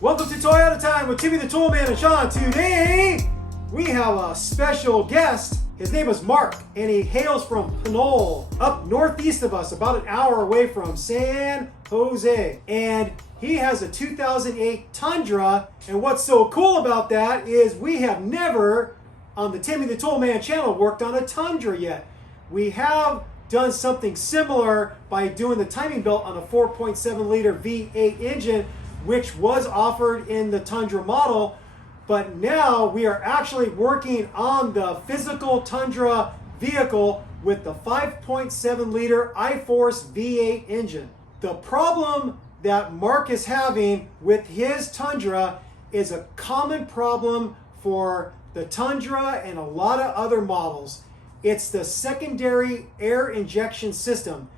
Welcome to Toyota Time with Timmy the Toolman and Sean. Today, we have a special guest. His name is Mark, and he hails from Pinole, up northeast of us, about an hour away from San Jose. And he has a 2008 Tundra, and what's so cool about that is we have never, on the Timmy the Toolman channel, worked on a Tundra yet. We have done something similar by doing the timing belt on a 4.7 liter V8 engine, which was offered in the Tundra model, but now we are actually working on the physical Tundra vehicle with the 5.7 liter iForce V8 engine. The problem that Mark is having with his Tundra is a common problem for the Tundra and a lot of other models. It's the secondary air injection system.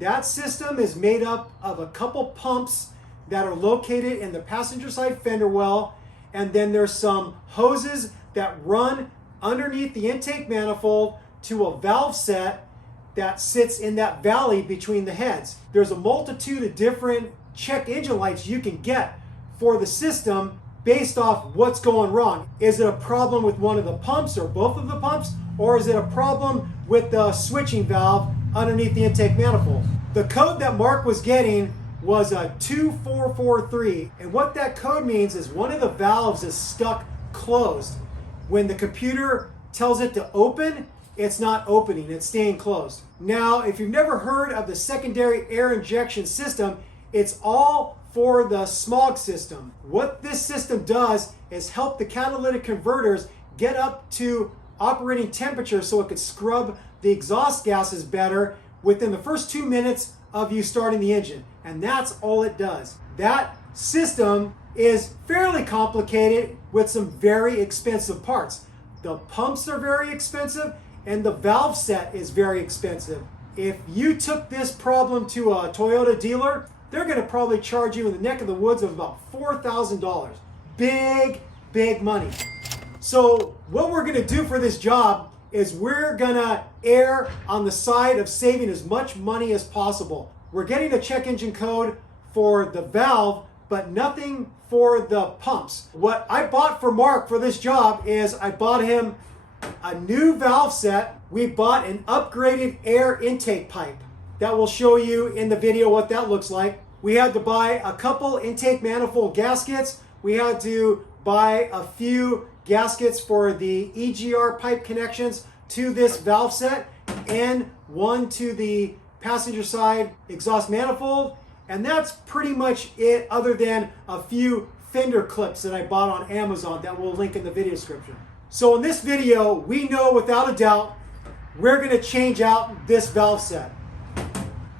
That system is made up of a couple pumps that are located in the passenger side fender well, and then there's some hoses that run underneath the intake manifold to a valve set that sits in that valley between the heads. There's a multitude of different check engine lights you can get for the system based off what's going wrong. Is it a problem with one of the pumps or both of the pumps, or is it a problem with the switching valve underneath the intake manifold? The code that Mark was getting was a 2443, and what that code means is one of the valves is stuck closed. When the computer tells it to open, it's not opening, it's staying closed. Now, if you've never heard of the secondary air injection system, it's all for the smog system. What this system does is help the catalytic converters get up to operating temperature so it could scrub the exhaust gases better within the first 2 minutes of you starting the engine. And that's all it does. That system is fairly complicated with some very expensive parts. The pumps are very expensive and the valve set is very expensive. If you took this problem to a Toyota dealer, they're going to probably charge you in the neck of the woods of about $4,000. Big money. So what we're going to do for this job is we're going to err on the side of saving as much money as possible. We're getting a check engine code for the valve, but nothing for the pumps. What I bought for Mark for this job is I bought him a new valve set. We bought an upgraded air intake pipe. That will show you in the video what that looks like. We had to buy a couple intake manifold gaskets. We had to buy a few gaskets for the EGR pipe connections to this valve set and one to the passenger side exhaust manifold. And that's pretty much it, other than a few fender clips that I bought on Amazon that we'll link in the video description. So in this video, we know without a doubt we're going to change out this valve set.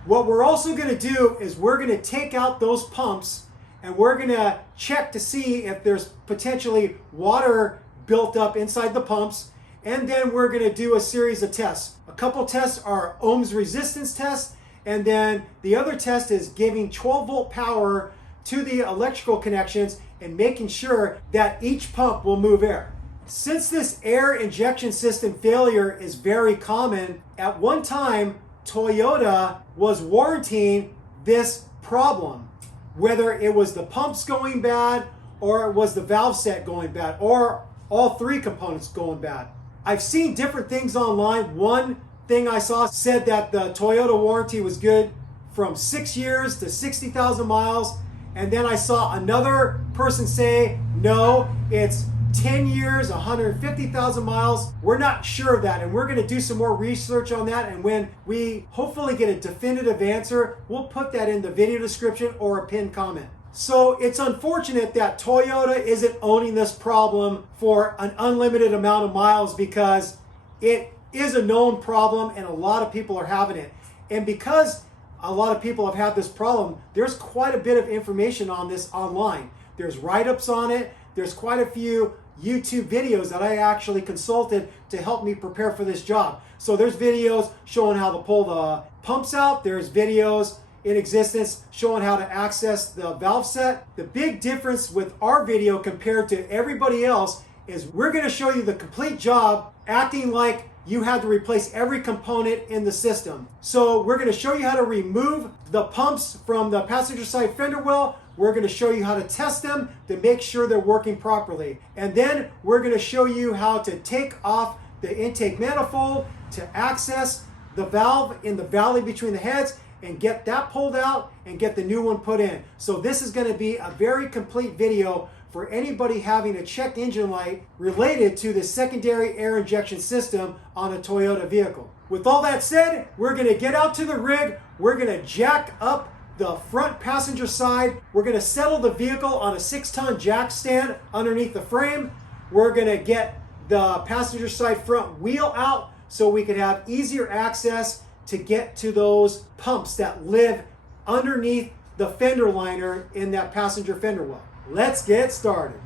What we're also going to do is we're going to take out those pumps and we're going to check to see if there's potentially water built up inside the pumps, and then we're going to do a series of tests. A couple tests are ohms resistance tests, and then the other test is giving 12 volt power to the electrical connections and making sure that each pump will move air. Since this air injection system failure is very common, at one time Toyota was warranting this problem, whether it was the pumps going bad or it was the valve set going bad or all three components going bad. I've seen different things online. One thing I saw said that the Toyota warranty was good from 6 years to 60,000 miles. And then I saw another person say, no, it's 10 years, 150,000 miles. We're not sure of that, and we're going to do some more research on that, and when we hopefully get a definitive answer, we'll put that in the video description or a pinned comment. So it's unfortunate that Toyota isn't owning this problem for an unlimited amount of miles, because it is a known problem and a lot of people are having it. And because a lot of people have had this problem, there's quite a bit of information on this online. There's write-ups on it. There's quite a few YouTube videos that I actually consulted to help me prepare for this job. So there's videos showing how to pull the pumps out. There's videos in existence showing how to access the valve set. The big difference with our video compared to everybody else is we're going to show you the complete job, acting like you had to replace every component in the system. So we're going to show you how to remove the pumps from the passenger side fender well. We're going to show you how to test them to make sure they're working properly. And then we're going to show you how to take off the intake manifold to access the valve in the valley between the heads and get that pulled out and get the new one put in. So this is going to be a very complete video for anybody having a check engine light related to the secondary air injection system on a Toyota vehicle. With all that said, we're going to get out to the rig. We're going to jack up the front passenger side. We're going to settle the vehicle on a 6-ton jack stand underneath the frame. We're going to get the passenger side front wheel out so we can have easier access to get to those pumps that live underneath the fender liner in that passenger fender well. Let's get started.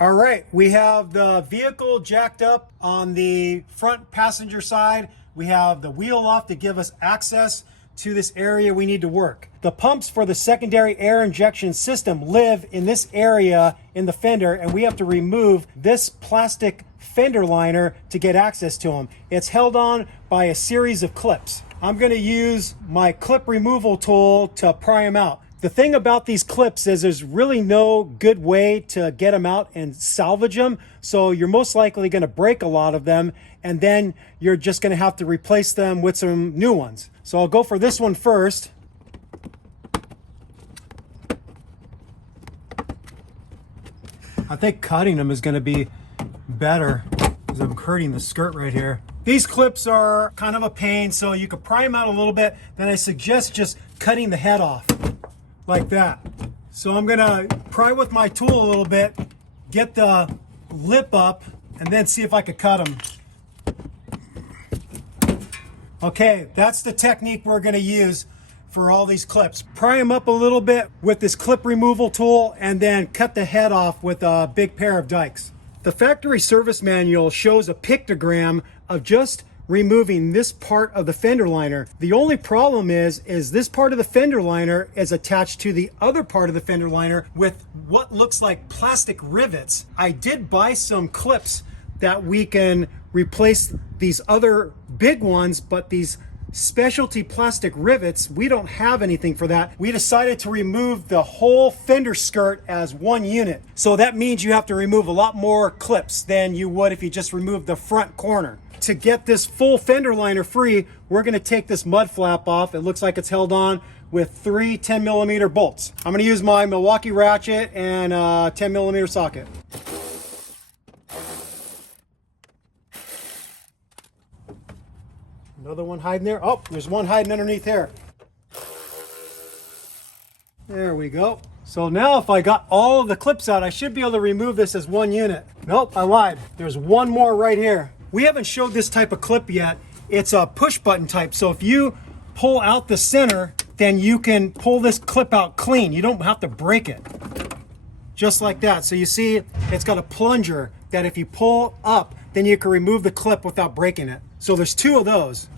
All right, we have the vehicle jacked up on the front passenger side. We have the wheel off to give us access to this area we need to work. The pumps for the secondary air injection system live in this area in the fender, and we have to remove this plastic fender liner to get access to them. It's held on by a series of clips. I'm going to use my clip removal tool to pry them out. The thing about these clips is there's really no good way to get them out and salvage them. So you're most likely going to break a lot of them, and then you're just going to have to replace them with some new ones. So I'll go for this one first. I think cutting them is going to be better because I'm hurting the skirt right here. These clips are kind of a pain, so you could pry them out a little bit. Then I suggest just cutting the head off like that. So I'm gonna pry with my tool a little bit, get the lip up, and then see if I could cut them. Okay, that's the technique we're gonna use for all these clips. Pry them up a little bit with this clip removal tool and then cut the head off with a big pair of dikes. The factory service manual shows a pictogram of just removing this part of the fender liner. The only problem is this part of the fender liner is attached to the other part of the fender liner with what looks like plastic rivets. I did buy some clips that we can replace these other big ones, but these specialty plastic rivets, we don't have anything for that. We decided to remove the whole fender skirt as one unit. So that means you have to remove a lot more clips than you would if you just removed the front corner. To get this full fender liner free, we're going to take this mud flap off. It looks like it's held on with 3 10mm bolts. I'm going to use my Milwaukee ratchet and a 10mm socket. Another one hiding there. Oh, there's one hiding underneath here. There we go. So now if I got all of the clips out, I should be able to remove this as one unit. Nope, I lied. There's one more right here. We haven't showed this type of clip yet. It's a push button type. So if you pull out the center, then you can pull this clip out clean. You don't have to break it. Just like that. So you see, it's got a plunger that if you pull up, then you can remove the clip without breaking it. So there's 2 of those.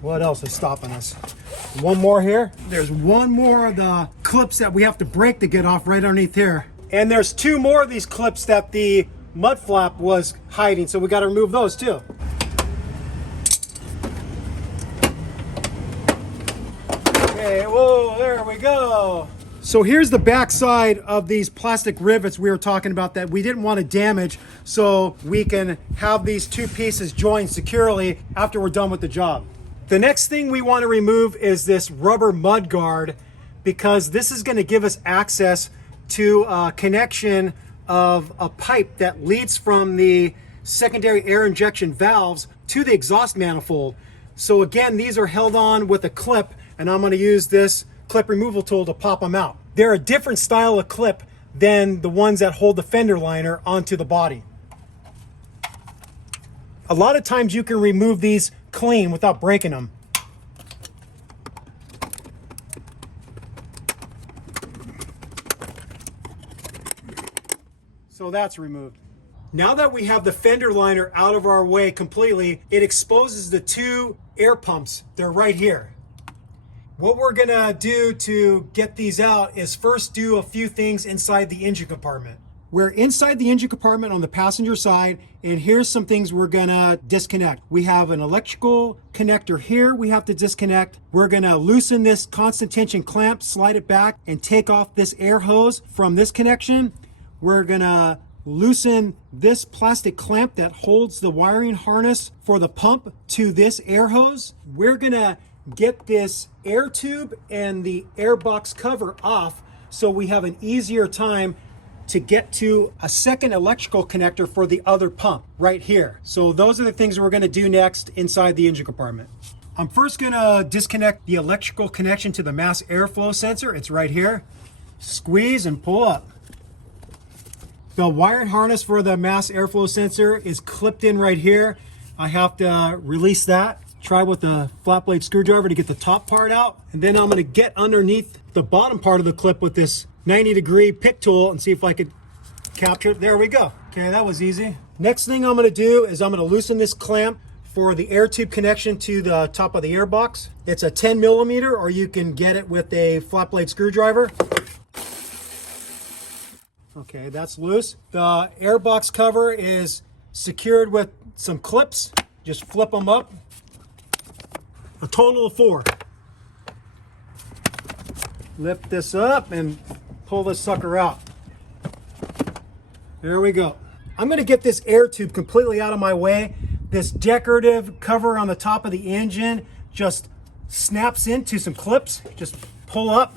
What else is stopping us? One more here. There's one more of the clips that we have to break to get off right underneath here. And there's 2 more of these clips that the mud flap was hiding, so we got to remove those too. Okay, whoa, there we go. So here's the back side of these plastic rivets we were talking about that we didn't want to damage, so we can have these 2 pieces joined securely after we're done with the job. The next thing we want to remove is this rubber mud guard, because this is going to give us access to a connection of a pipe that leads from the secondary air injection valves to the exhaust manifold. So again, these are held on with a clip, and I'm going to use this clip removal tool to pop them out. They're a different style of clip than the ones that hold the fender liner onto the body. A lot of times you can remove these clean without breaking them. So that's removed. Now that we have the fender liner out of our way completely, it exposes the 2 air pumps. They're right here. What we're gonna do to get these out is first do a few things inside the engine compartment. We're inside the engine compartment on the passenger side, and here's some things we're gonna disconnect. We have an electrical connector here we have to disconnect. We're gonna loosen this constant tension clamp, slide it back, and take off this air hose from this connection. We're gonna loosen this plastic clamp that holds the wiring harness for the pump to this air hose. We're gonna get this air tube and the air box cover off so we have an easier time to get to a second electrical connector for the other pump right here. So those are the things we're gonna do next inside the engine compartment. I'm first gonna disconnect the electrical connection to the mass airflow sensor. It's right here. Squeeze and pull up. The wiring harness for the mass airflow sensor is clipped in right here. I have to release that. Try with a flat blade screwdriver to get the top part out. And then I'm gonna get underneath the bottom part of the clip with this 90-degree pick tool and see if I could capture it. There we go. Okay, that was easy. Next thing I'm gonna do is I'm gonna loosen this clamp for the air tube connection to the top of the air box. It's a 10 millimeter, or you can get it with a flat blade screwdriver. Okay, that's loose. The air box cover is secured with some clips. Just flip them up. A total of 4. Lift this up and pull this sucker out. There we go. I'm gonna get this air tube completely out of my way. This decorative cover on the top of the engine just snaps into some clips. Just pull up.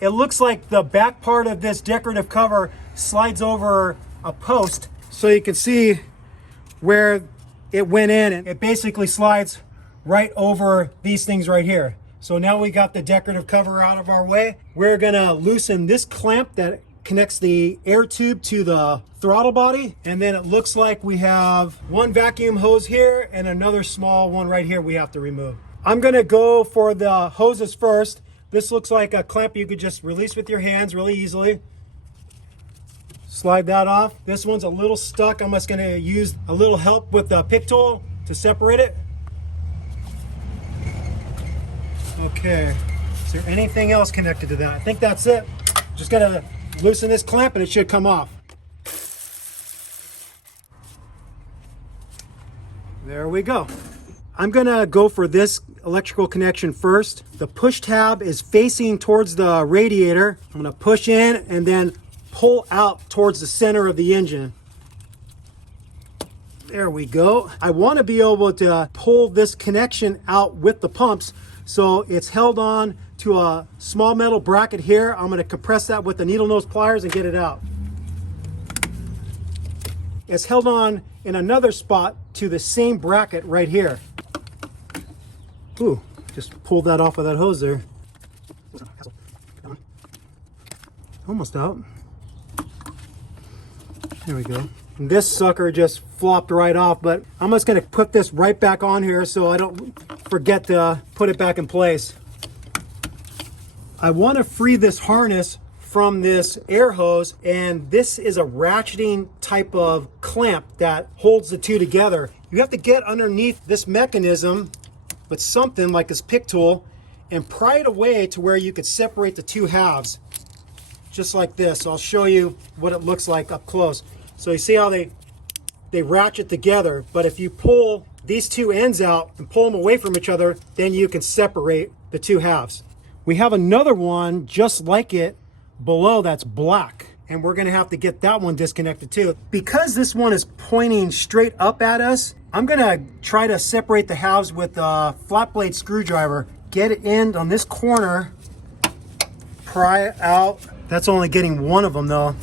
It looks like the back part of this decorative cover slides over a post, so you can see where it went in, and it basically slides right over these things right here. So now we got the decorative cover out of our way. We're gonna loosen this clamp that connects the air tube to the throttle body, and then it looks like we have one vacuum hose here and another small one right here we have to remove. I'm gonna go for the hoses first. This looks like a clamp you could just release with your hands really easily. Slide that off. This one's a little stuck. I'm just gonna use a little help with the pick tool to separate it. Okay, is there anything else connected to that? I think that's it. Just gotta loosen this clamp and it should come off. There we go. I'm gonna go for this electrical connection first. The push tab is facing towards the radiator. I'm gonna push in and then pull out towards the center of the engine. There we go. I wanna be able to pull this connection out with the pumps, so it's held on to a small metal bracket here. I'm gonna compress that with the needle nose pliers and get it out. It's held on in another spot to the same bracket right here. Ooh, just pulled that off with that hose there. Almost out. There we go. And this sucker just flopped right off, but I'm just gonna put this right back on here so I don't forget to put it back in place. I wanna free this harness from this air hose, and this is a ratcheting type of clamp that holds the two together. You have to get underneath this mechanism with something like this pick tool and pry it away to where you could separate the two halves, just like this. I'll show you what it looks like up close. So you see how they ratchet together, but if you pull these two ends out and pull them away from each other, then you can separate the two halves. We have another one just like it below that's black, and we're gonna have to get that one disconnected too. Because this one is pointing straight up at us, I'm gonna try to separate the halves with a flat blade screwdriver. Get it in on this corner, pry it out. That's only getting one of them though.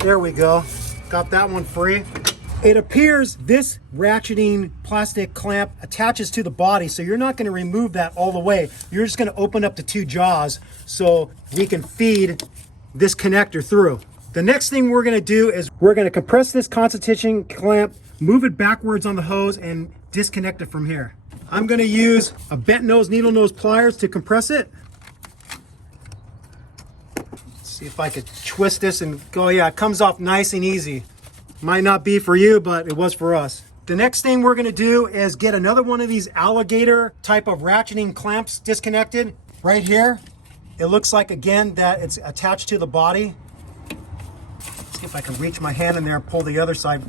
There we go. Got that one free. It appears this ratcheting plastic clamp attaches to the body, so you're not going to remove that all the way. You're just going to open up the two jaws so we can feed this connector through. The next thing we're going to do is we're going to compress this constant tension clamp, move it backwards on the hose, and disconnect it from here. I'm going to use a bent nose needle nose pliers to compress it. See if I could twist this and go. Yeah, it comes off nice and easy. Might not be for you, but it was for us. The next thing we're gonna do is get another one of these alligator type of ratcheting clamps disconnected right here. It looks like, again, that it's attached to the body. Let's see if I can reach my hand in there and pull the other side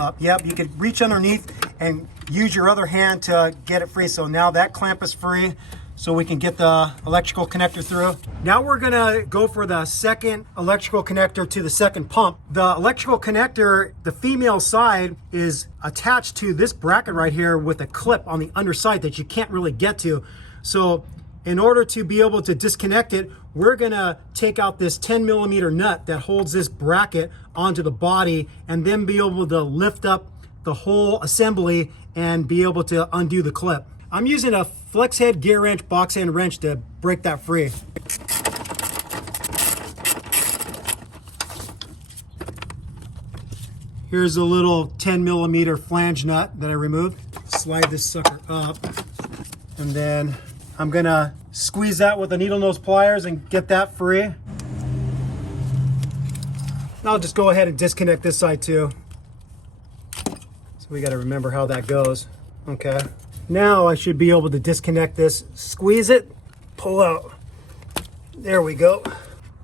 up. Yep, you could reach underneath and use your other hand to get it free. So now that clamp is free, so we can get the electrical connector through. Now we're gonna go for the second electrical connector to the second pump. The electrical connector, the female side, is attached to this bracket right here with a clip on the underside that you can't really get to. So in order to be able to disconnect it, we're gonna take out this 10mm nut that holds this bracket onto the body and then be able to lift up the whole assembly and be able to undo the clip. I'm using a flex head gear wrench, box end wrench to break that free. Here's a little 10mm flange nut that I removed. Slide this sucker up, and then I'm gonna squeeze that with the needle nose pliers and get that free. I'll just go ahead and disconnect this side too. So we gotta remember how that goes. Okay. Now I should be able to disconnect this, squeeze it, pull out. There we go.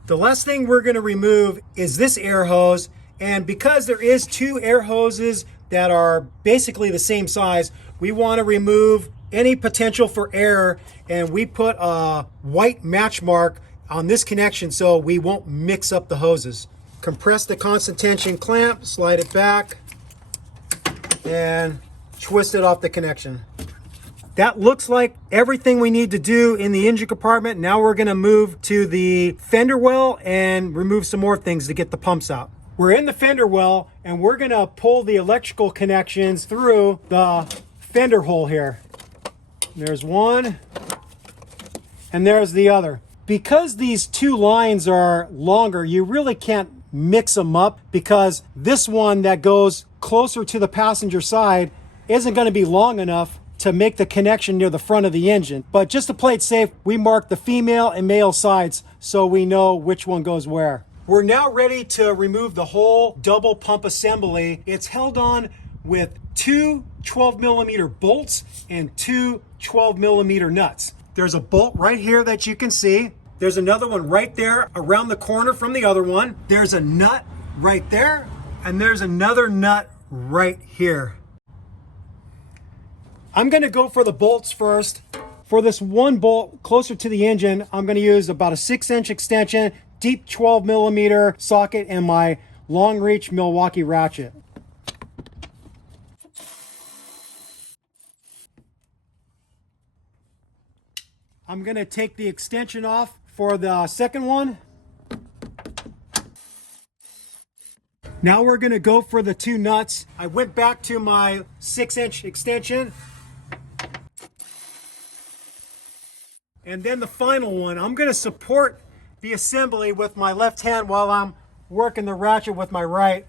The last thing we're gonna remove is this air hose. And because there is two air hoses that are basically the same size, we wanna remove any potential for error, and we put a white match mark on this connection so we won't mix up the hoses. Compress the constant tension clamp, slide it back, and twist it off the connection. That looks like everything we need to do in the engine compartment. Now we're gonna move to the fender well and remove some more things to get the pumps out. We're in the fender well and we're gonna pull the electrical connections through the fender hole here. There's one and there's the other. Because these two lines are longer, you really can't mix them up because this one that goes closer to the passenger side isn't gonna be long enough to make the connection near the front of the engine. But just to play it safe, we mark the female and male sides so we know which one goes where. We're now ready to remove the whole double pump assembly. It's held on with two 12mm bolts and two 12mm nuts. There's a bolt right here that you can see. There's another one right there around the corner from the other one. There's a nut right there, and there's another nut right here. I'm gonna go for the bolts first. For this one bolt closer to the engine, I'm gonna use about a 6-inch extension, deep 12mm socket, and my long reach Milwaukee ratchet. I'm gonna take the extension off for the second one. Now we're gonna go for the two nuts. I went back to my 6-inch extension. And then the final one, I'm gonna support the assembly with my left hand while I'm working the ratchet with my right.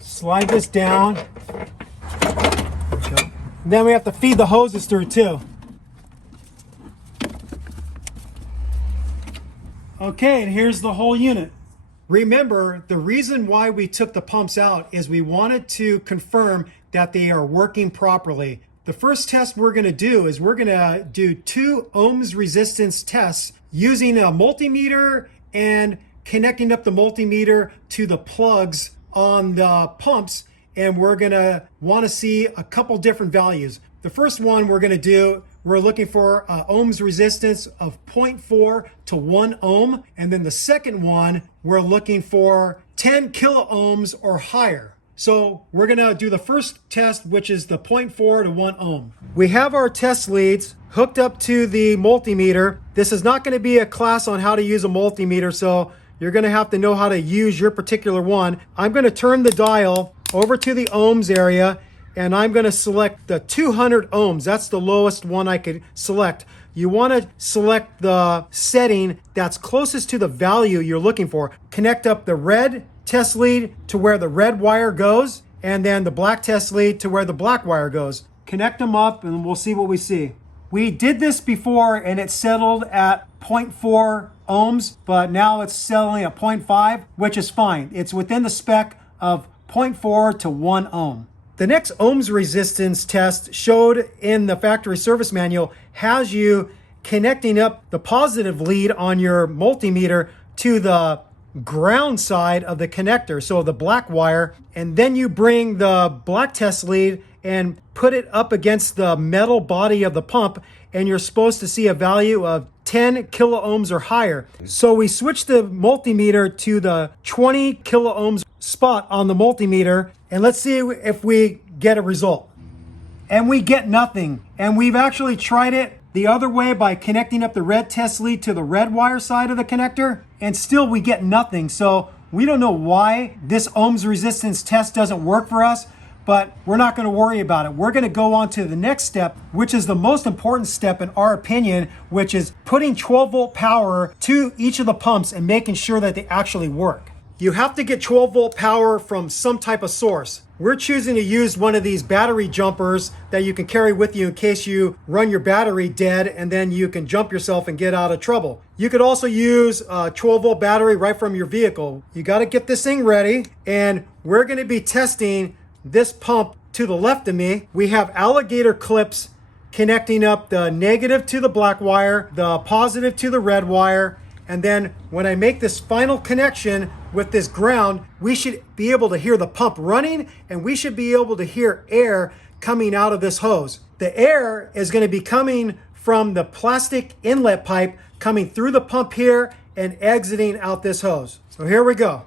Slide this down. And then we have to feed the hoses through too. Okay, and here's the whole unit. Remember, the reason why we took the pumps out is we wanted to confirm that they are working properly. The first test we're going to do is we're going to do 2 ohms resistance tests using a multimeter and connecting up the multimeter to the plugs on the pumps, and we're going to want to see a couple different values. The first one we're going to do, we're looking for ohms resistance of 0.4 to 1 ohm, and then the second one we're looking for 10 kilo ohms or higher. So we're gonna do the first test, which is the 0.4 to 1 ohm. We have our test leads hooked up to the multimeter. This is not gonna be a class on how to use a multimeter, so you're gonna have to know how to use your particular one. I'm gonna turn the dial over to the ohms area, and I'm gonna select the 200 ohms. That's the lowest one I could select. You wanna select the setting that's closest to the value you're looking for. Connect up the red test lead to where the red wire goes, and then the black test lead to where the black wire goes. Connect them up and we'll see what we see. We did this before and it settled at 0.4 ohms, but now it's settling at 0.5, which is fine. It's within the spec of 0.4 to 1 ohm. The next ohms resistance test showed in the factory service manual has you connecting up the positive lead on your multimeter to the ground side of the connector, so the black wire, and then you bring the black test lead and put it up against the metal body of the pump, and you're supposed to see a value of 10 kiloohms or higher. So we switched the multimeter to the 20 kiloohms spot on the multimeter, and let's see if we get a result. And we get nothing. And we've actually tried it the other way by connecting up the red test lead to the red wire side of the connector, and still we get nothing. So we don't know why this ohms resistance test doesn't work for us, but we're not going to worry about it. We're going to go on to the next step, which is the most important step in our opinion, which is putting 12 volt power to each of the pumps and making sure that they actually work. You have to get 12 volt power from some type of source. We're choosing to use one of these battery jumpers that you can carry with you in case you run your battery dead, and then you can jump yourself and get out of trouble. You could also use a 12 volt battery right from your vehicle. You got to get this thing ready, and we're going to be testing this pump to the left of me. We have alligator clips connecting up the negative to the black wire, the positive to the red wire, and then when I make this final connection with this ground, we should be able to hear the pump running, and we should be able to hear air coming out of this hose. The air is going to be coming from the plastic inlet pipe coming through the pump here and exiting out this hose. So here we go.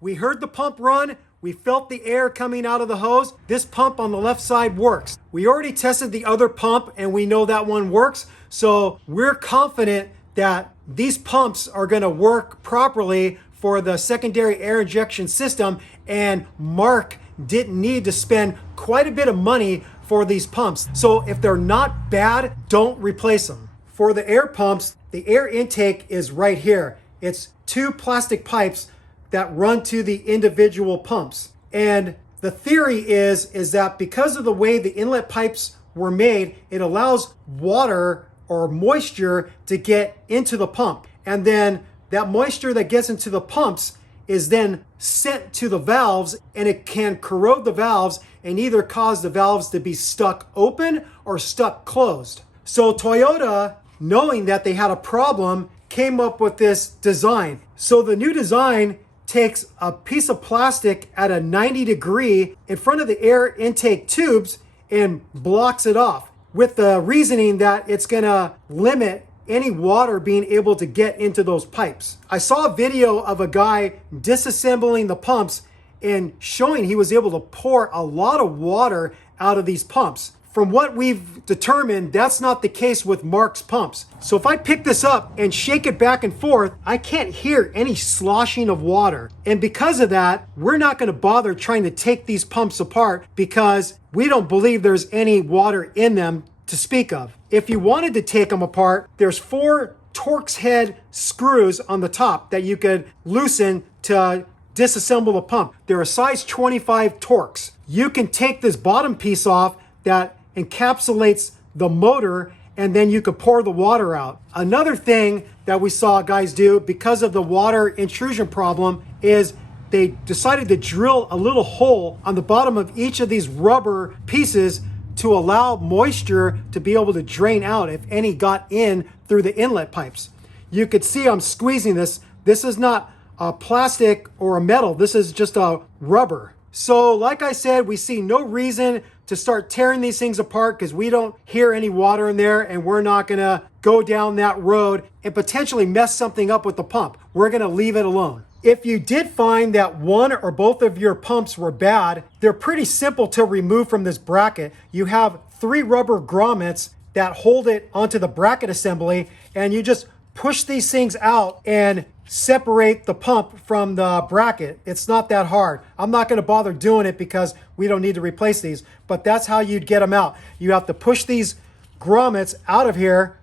We heard the pump run. We felt the air coming out of the hose. This pump on the left side works. We already tested the other pump and we know that one works. So we're confident that these pumps are going to work properly for the secondary air injection system, and Mark didn't need to spend quite a bit of money for these pumps. So if they're not bad, don't replace them. For the air pumps, the air intake is right here. It's two plastic pipes that run to the individual pumps. And the theory is that because of the way the inlet pipes were made, it allows water or moisture to get into the pump. And then that moisture that gets into the pumps is then sent to the valves, and it can corrode the valves and either cause the valves to be stuck open or stuck closed. So Toyota, knowing that they had a problem, came up with this design. So the new design takes a piece of plastic at a 90 degree in front of the air intake tubes and blocks it off, with the reasoning that it's gonna limit any water being able to get into those pipes. I saw a video of a guy disassembling the pumps and showing he was able to pour a lot of water out of these pumps. From what we've determined, that's not the case with Mark's pumps. So if I pick this up and shake it back and forth, I can't hear any sloshing of water. And because of that, we're not going to bother trying to take these pumps apart because we don't believe there's any water in them to speak of. If you wanted to take them apart, there's 4 Torx head screws on the top that you could loosen to disassemble the pump. They're a size 25 Torx. You can take this bottom piece off that encapsulates the motor, and then you could pour the water out. Another thing that we saw guys do because of the water intrusion problem is they decided to drill a little hole on the bottom of each of these rubber pieces to allow moisture to be able to drain out if any got in through the inlet pipes. You could see I'm squeezing this. This is not a plastic or a metal. This is just a rubber. So like I said, we see no reason to start tearing these things apart because we don't hear any water in there, and we're not gonna go down that road and potentially mess something up with the pump. We're gonna leave it alone. If you did find that one or both of your pumps were bad, they're pretty simple to remove from this bracket. You have 3 rubber grommets that hold it onto the bracket assembly, and you just push these things out and separate the pump from the bracket. It's not that hard. I'm not going to bother doing it because we don't need to replace these, but that's how you'd get them out. You have to push these grommets out of here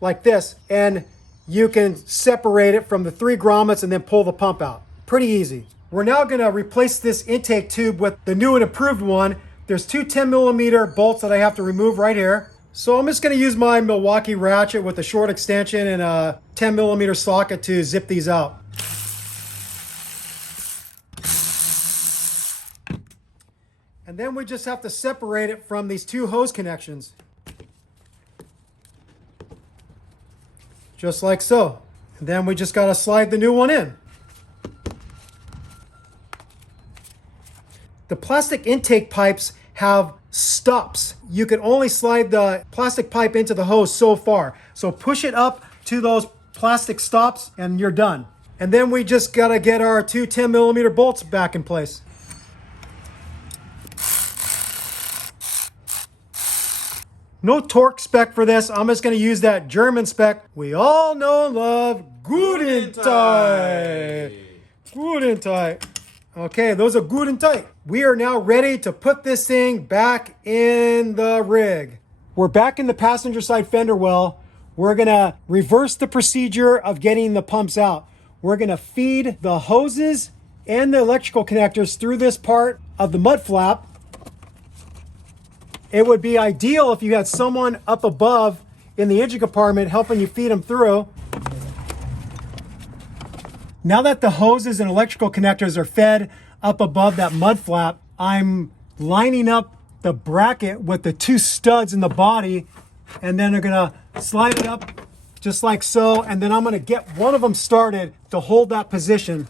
like this, and you can separate it from the 3 grommets and then pull the pump out. Pretty easy. We're now going to replace this intake tube with the new and improved one. There's 2 10mm bolts that I have to remove right here. So I'm just going to use my Milwaukee ratchet with a short extension and a 10mm socket to zip these out. And And then we just have to separate it from these two hose connections. Just like so. And then we just got to slide the new one in. The plastic intake pipes have stops. You can only slide the plastic pipe into the hose so far. So push it up to those plastic stops and you're done. And then we just got to get our two 10mm bolts back in place. No torque spec for this. I'm just going to use that German spec we all know and love. Good and tight. Good and tight. Okay, those are good and tight. We are now ready to put this thing back in the rig. We're back in the passenger side fender well. We're going to reverse the procedure of getting the pumps out. We're going to feed the hoses and the electrical connectors through this part of the mud flap. It would be ideal if you had someone up above in the engine compartment helping you feed them through. Now that the hoses and electrical connectors are fed up above that mud flap, I'm lining up the bracket with the two studs in the body, and then they're gonna slide it up just like so, and then I'm gonna get one of them started to hold that position.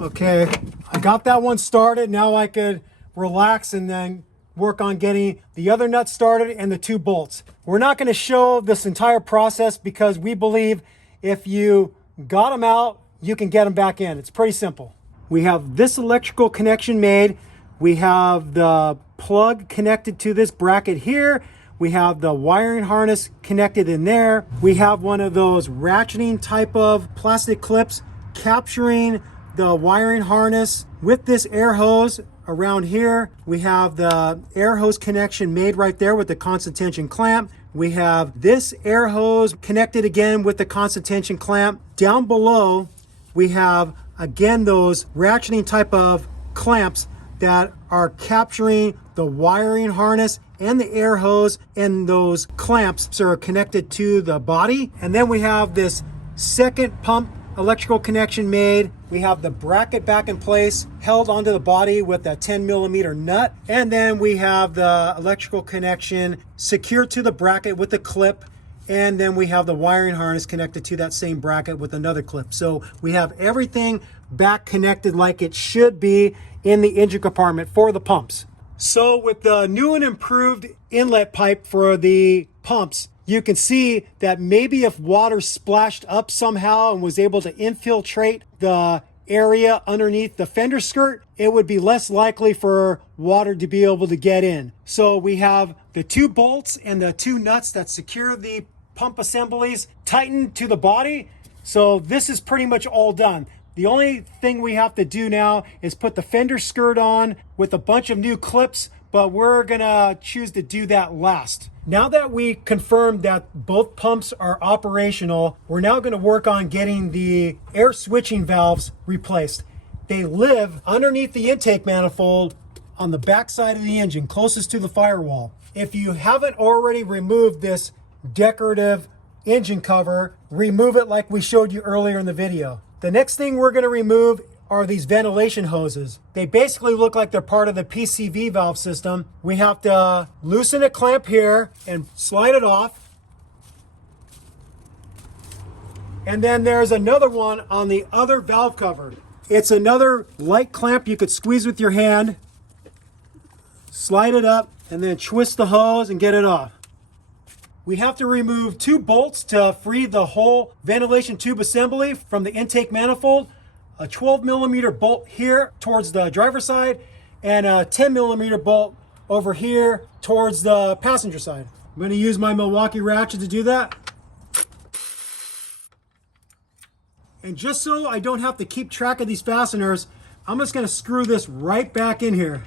Okay, I got that one started. Now I could relax and then work on getting the other nut started and the two bolts. We're not going to show this entire process because we believe if you got them out, you can get them back in. It's pretty simple. We have this electrical connection made. We have the plug connected to this bracket here. We have the wiring harness connected in there. We have one of those ratcheting type of plastic clips capturing the wiring harness with this air hose. Around here, we have the air hose connection made right there with the constant tension clamp. We have this air hose connected again with the constant tension clamp. Down below, we have again those ratcheting type of clamps that are capturing the wiring harness and the air hose, and those clamps are connected to the body. And then we have this second pump electrical connection made. We have the bracket back in place, held onto the body with a 10mm nut. And then we have the electrical connection secured to the bracket with a clip. And then we have the wiring harness connected to that same bracket with another clip. So we have everything back connected like it should be in the engine compartment for the pumps. So with the new and improved inlet pipe for the pumps, you can see that maybe if water splashed up somehow and was able to infiltrate the area underneath the fender skirt, it would be less likely for water to be able to get in. So we have the two bolts and the two nuts that secure the pump assemblies tightened to the body. So this is pretty much all done. The only thing we have to do now is put the fender skirt on with a bunch of new clips, but we're gonna choose to do that last. Now that we confirmed that both pumps are operational, we're now gonna work on getting the air switching valves replaced. They live underneath the intake manifold on the back side of the engine, closest to the firewall. If you haven't already removed this decorative engine cover, remove it like we showed you earlier in the video. The next thing we're gonna remove are these ventilation hoses. They basically look like they're part of the PCV valve system. We have to loosen a clamp here and slide it off. And then there's another one on the other valve cover. It's another light clamp you could squeeze with your hand, slide it up, and then twist the hose and get it off. We have to remove two bolts to free the whole ventilation tube assembly from the intake manifold. A 12mm bolt here towards the driver's side and a 10mm bolt over here towards the passenger side. I'm going to use my Milwaukee ratchet to do that. And just so I don't have to keep track of these fasteners, I'm just going to screw this right back in here.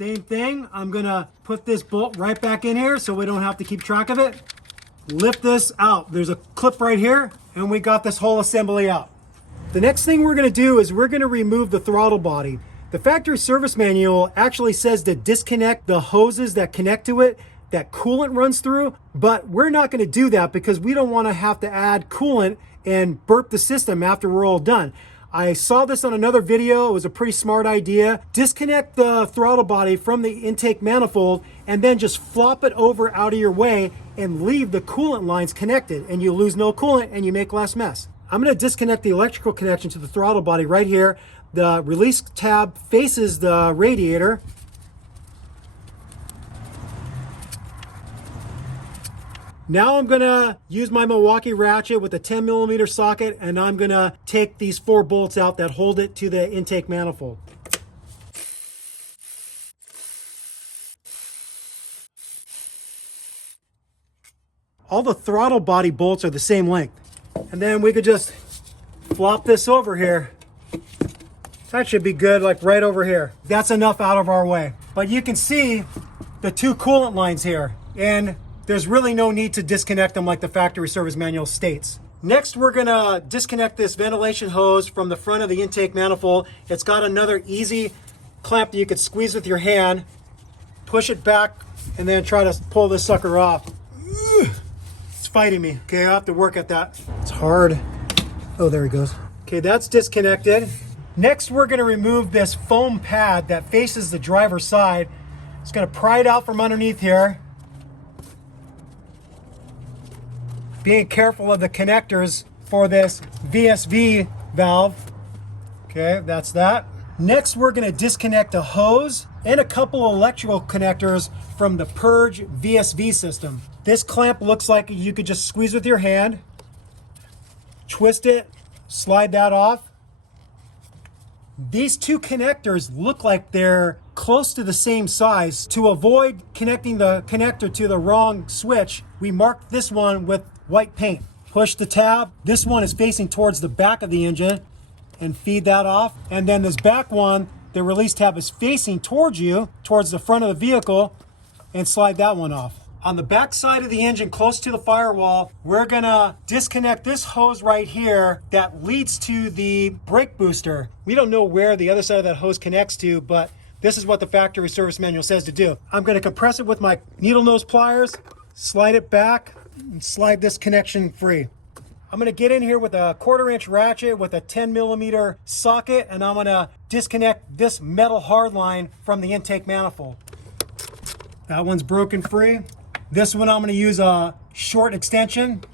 Same thing, I'm gonna put this bolt right back in here so we don't have to keep track of it. Lift this out. There's a clip right here, and we got this whole assembly out. The next thing we're gonna do is we're gonna remove the throttle body. The factory service manual actually says to disconnect the hoses that connect to it, that coolant runs through, but we're not gonna do that because we don't wanna have to add coolant and burp the system after we're all done. I saw this on another video. It was a pretty smart idea. Disconnect the throttle body from the intake manifold and then just flop it over out of your way and leave the coolant lines connected, and you lose no coolant and you make less mess. I'm going to disconnect the electrical connection to the throttle body right here. The release tab faces the radiator. Now I'm gonna use my Milwaukee ratchet with a 10mm socket, and I'm gonna take these 4 bolts out that hold it to the intake manifold. All the throttle body bolts are the same length. And then we could just flop this over here. That should be good, like right over here. That's enough out of our way. But you can see the 2 coolant lines here, and there's really no need to disconnect them like the factory service manual states. Next, we're gonna disconnect this ventilation hose from the front of the intake manifold. It's got another easy clamp that you could squeeze with your hand, push it back, and then try to pull this sucker off. It's fighting me. Okay, I'll have to work at that. It's hard. Oh, there he goes. Okay, that's disconnected. Next, we're gonna remove this foam pad that faces the driver's side. It's gonna pry it out from underneath here. Being careful of the connectors for this VSV valve. Okay, that's that. Next, we're gonna disconnect a hose and a couple of electrical connectors from the Purge VSV system. This clamp looks like you could just squeeze with your hand, twist it, slide that off. These 2 connectors look like they're close to the same size. To avoid connecting the connector to the wrong switch, we marked this one with white paint. Push the tab. This one is facing towards the back of the engine, and feed that off. And then this back one, the release tab is facing towards you, towards the front of the vehicle, and slide that one off. On the back side of the engine, close to the firewall, we're gonna disconnect this hose right here that leads to the brake booster. We don't know where the other side of that hose connects to, but this is what the factory service manual says to do. I'm gonna compress it with my needle nose pliers, slide it back, and slide this connection free. I'm gonna get in here with a 1/4-inch ratchet with a 10mm socket, and I'm gonna disconnect this metal hard line from the intake manifold. That one's broken free. This one I'm gonna use a short extension.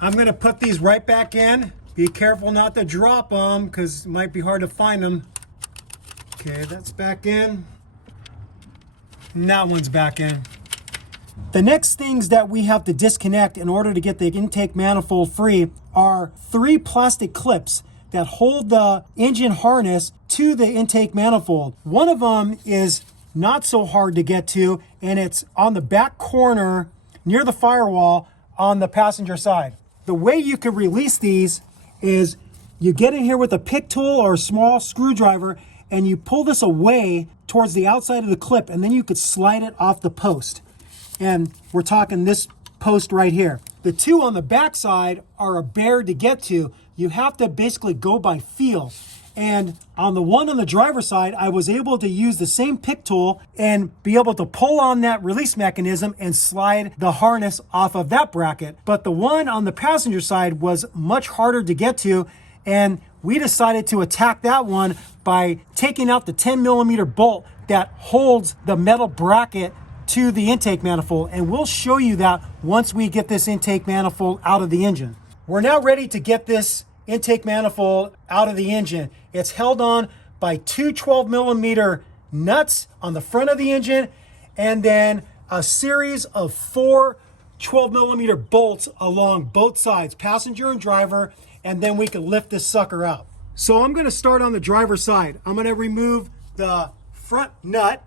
I'm gonna put these right back in. Be careful not to drop them because it might be hard to find them. Okay, that's back in. And that one's back in. The next things that we have to disconnect in order to get the intake manifold free are 3 plastic clips that hold the engine harness to the intake manifold. One of them is not so hard to get to, and it's on the back corner near the firewall on the passenger side. The way you can release these is you get in here with a pick tool or a small screwdriver, and you pull this away towards the outside of the clip, and then you could slide it off the post. And we're talking this post right here. The 2 on the back side are a bear to get to. You have to basically go by feel. And on the one on the driver's side, I was able to use the same pick tool and be able to pull on that release mechanism and slide the harness off of that bracket. But the one on the passenger side was much harder to get to, and we decided to attack that one by taking out the 10mm bolt that holds the metal bracket to the intake manifold. And we'll show you that once we get this intake manifold out of the engine. We're now ready to get this intake manifold out of the engine. It's held on by 2 12mm nuts on the front of the engine, and then a series of 4 12mm bolts along both sides, passenger and driver, and then we can lift this sucker out. So I'm gonna start on the driver's side. I'm gonna remove the front nut.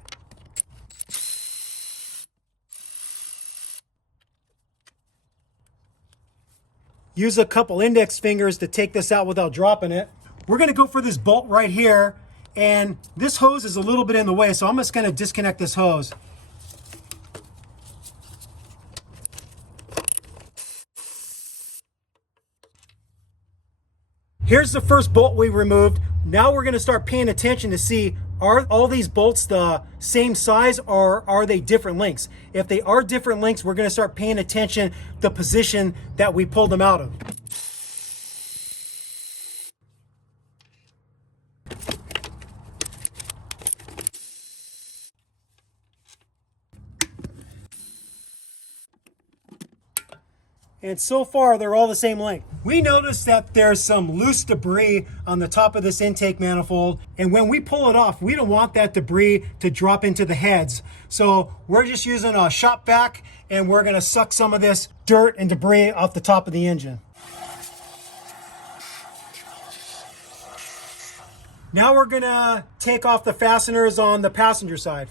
Use a couple index fingers to take this out without dropping it. We're gonna go for this bolt right here, and this hose is a little bit in the way, so I'm just gonna disconnect this hose. Here's the first bolt we removed. Now we're gonna start paying attention to see are all these bolts the same size or are they different lengths? If they are different lengths, we're gonna start paying attention to the position that we pulled them out of. And so far, they're all the same length. We noticed that there's some loose debris on the top of this intake manifold. And when we pull it off, we don't want that debris to drop into the heads. So we're just using a shop vac and we're gonna suck some of this dirt and debris off the top of the engine. Now we're gonna take off the fasteners on the passenger side.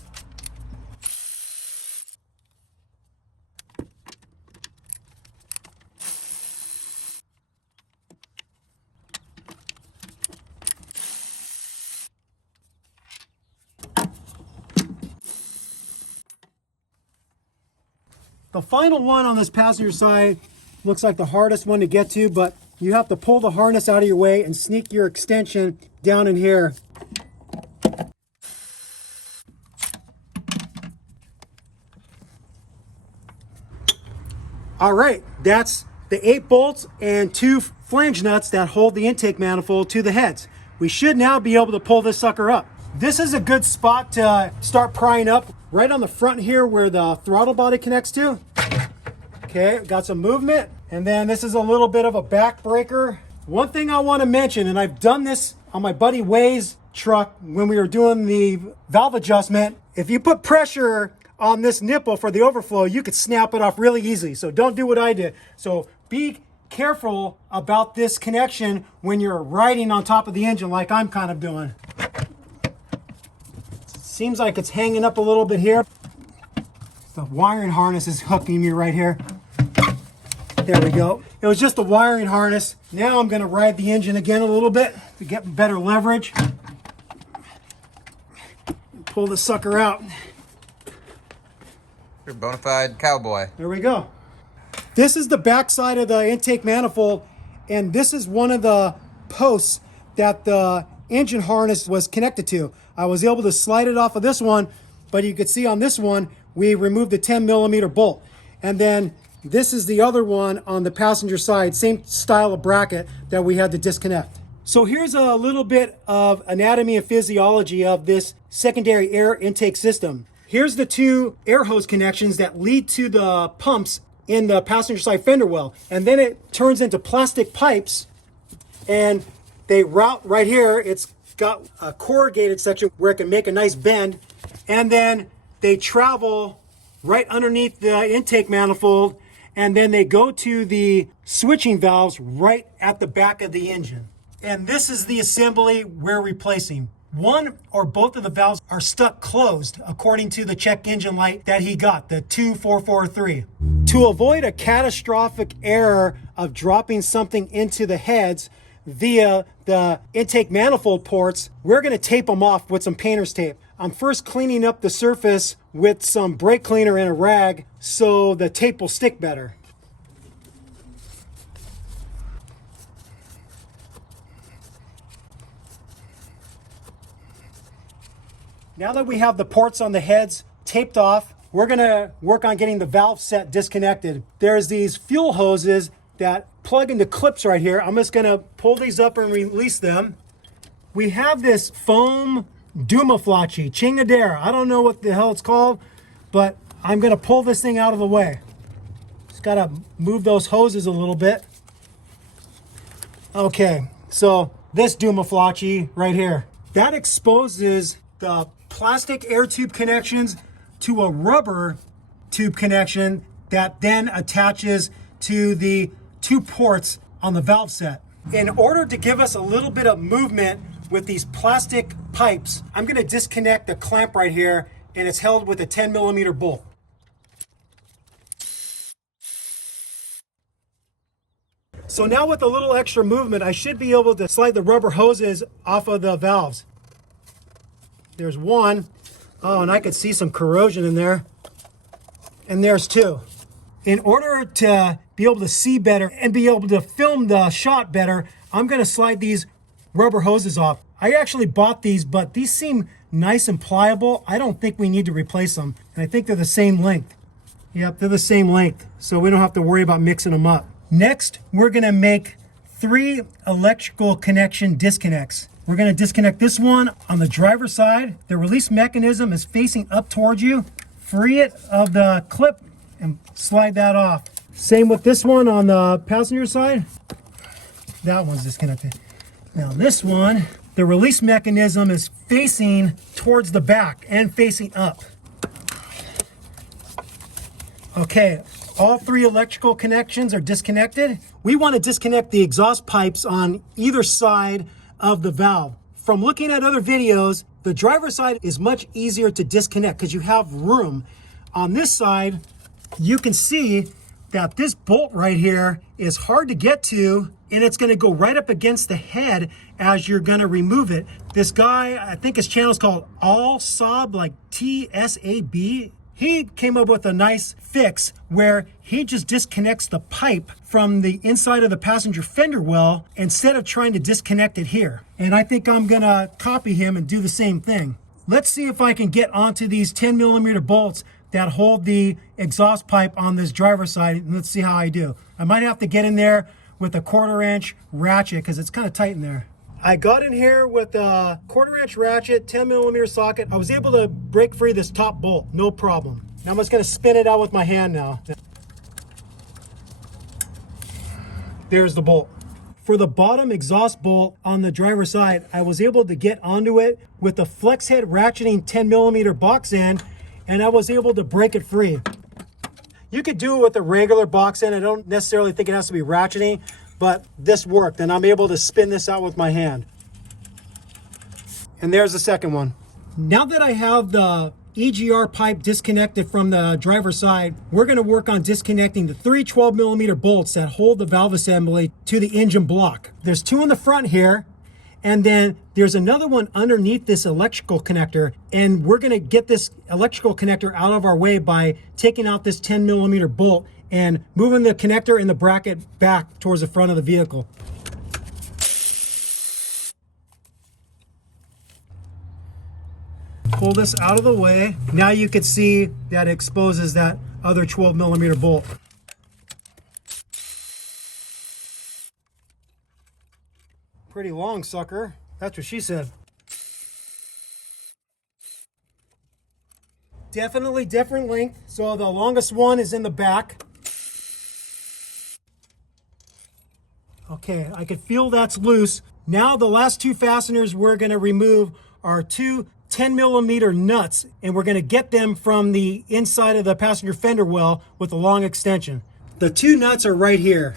The final one on this passenger side looks like the hardest one to get to, but you have to pull the harness out of your way and sneak your extension down in here. All right, that's the 8 bolts and 2 flange nuts that hold the intake manifold to the heads. We should now be able to pull this sucker up. This is a good spot to start prying up, right on the front here where the throttle body connects to. Okay, got some movement. And then this is a little bit of a back breaker. One thing I want to mention, and I've done this on my buddy Way's truck when we were doing the valve adjustment, if you put pressure on this nipple for the overflow, you could snap it off really easily. So don't do what I did. So be careful about this connection when you're riding on top of the engine like I'm kind of doing. Seems like it's hanging up a little bit here. The wiring harness is hooking me right here. There we go. It was just the wiring harness. Now I'm going to ride the engine again a little bit to get better leverage. Pull the sucker out. You're a bona fide cowboy. There we go. This is the back side of the intake manifold, and this is one of the posts that the engine harness was connected to. I was able to slide it off of this one, but you could see on this one, we removed the 10mm bolt. And then this is the other one on the passenger side, same style of bracket that we had to disconnect. So here's a little bit of anatomy and physiology of this secondary air intake system. Here's the 2 air hose connections that lead to the pumps in the passenger side fender well. And then it turns into plastic pipes and they route right here. It's got a corrugated section where it can make a nice bend. And then they travel right underneath the intake manifold, and then they go to the switching valves right at the back of the engine. And this is the assembly we're replacing. One or both of the valves are stuck closed according to the check engine light that he got, the 2443. To avoid a catastrophic error of dropping something into the heads via the intake manifold ports, we're going to tape them off with some painter's tape. I'm first cleaning up the surface with some brake cleaner and a rag so the tape will stick better. Now that we have the ports on the heads taped off, we're going to work on getting the valve set disconnected. There's these fuel hoses that plug into clips right here. I'm just going to pull these up and release them. We have this foam Dumaflachi, Chingadera. I don't know what the hell it's called, but I'm going to pull this thing out of the way. Just got to move those hoses a little bit. Okay, so this Dumaflachi right here, that exposes the plastic air tube connections to a rubber tube connection that then attaches to the 2 ports on the valve set. In order to give us a little bit of movement with these plastic pipes, I'm going to disconnect the clamp right here, and it's held with a 10mm bolt. So now with a little extra movement, I should be able to slide the rubber hoses off of the valves. There's one. Oh, and I could see some corrosion in there. And there's 2. In order to be able to see better and be able to film the shot better, I'm going to slide these rubber hoses off. I actually bought these, but these seem nice and pliable. I don't think we need to replace them. And I think they're the same length. Yep, they're the same length, so we don't have to worry about mixing them up. Next, we're gonna make 3 electrical connection disconnects. We're gonna disconnect this one on the driver's side. The release mechanism is facing up towards you. Free it of the clip and slide that off. Same with this one on the passenger side. That one's disconnected. Now this one, the release mechanism is facing towards the back and facing up. Okay, all 3 electrical connections are disconnected. We want to disconnect the exhaust pipes on either side of the valve. From looking at other videos, the driver's side is much easier to disconnect because you have room. On this side, you can see that this bolt right here is hard to get to, and it's going to go right up against the head as you're going to remove it. This guy, I think his channel is called All Sob, like TSAB. He came up with a nice fix where he just disconnects the pipe from the inside of the passenger fender well instead of trying to disconnect it here. And I think I'm gonna copy him and do the same thing. Let's see if I can get onto these 10mm bolts that hold the exhaust pipe on this driver's side, and let's see how I do. I might have to get in there with a 1/4" ratchet because it's kind of tight in there. I got in here with a 1/4" ratchet, 10mm socket. I was able to break free this top bolt, no problem. Now I'm just gonna spin it out with my hand now. There's the bolt. For the bottom exhaust bolt on the driver's side, I was able to get onto it with the flex head ratcheting 10mm box end, and I was able to break it free. You could do it with a regular box end. I don't necessarily think it has to be ratcheting, but this worked, and I'm able to spin this out with my hand. And there's the second one. Now that I have the EGR pipe disconnected from the driver's side, we're gonna work on disconnecting the 3 12mm bolts that hold the valve assembly to the engine block. There's 2 in the front here, and then there's another one underneath this electrical connector, and we're gonna get this electrical connector out of our way by taking out this 10mm bolt and moving the connector and the bracket back towards the front of the vehicle. Pull this out of the way. Now you can see that it exposes that other 12mm bolt. Pretty long, sucker. That's what she said. Definitely different length. So the longest one is in the back. Okay, I can feel that's loose. Now the last 2 fasteners we're gonna remove are 2 10mm nuts, and we're gonna get them from the inside of the passenger fender well with a long extension. The 2 nuts are right here.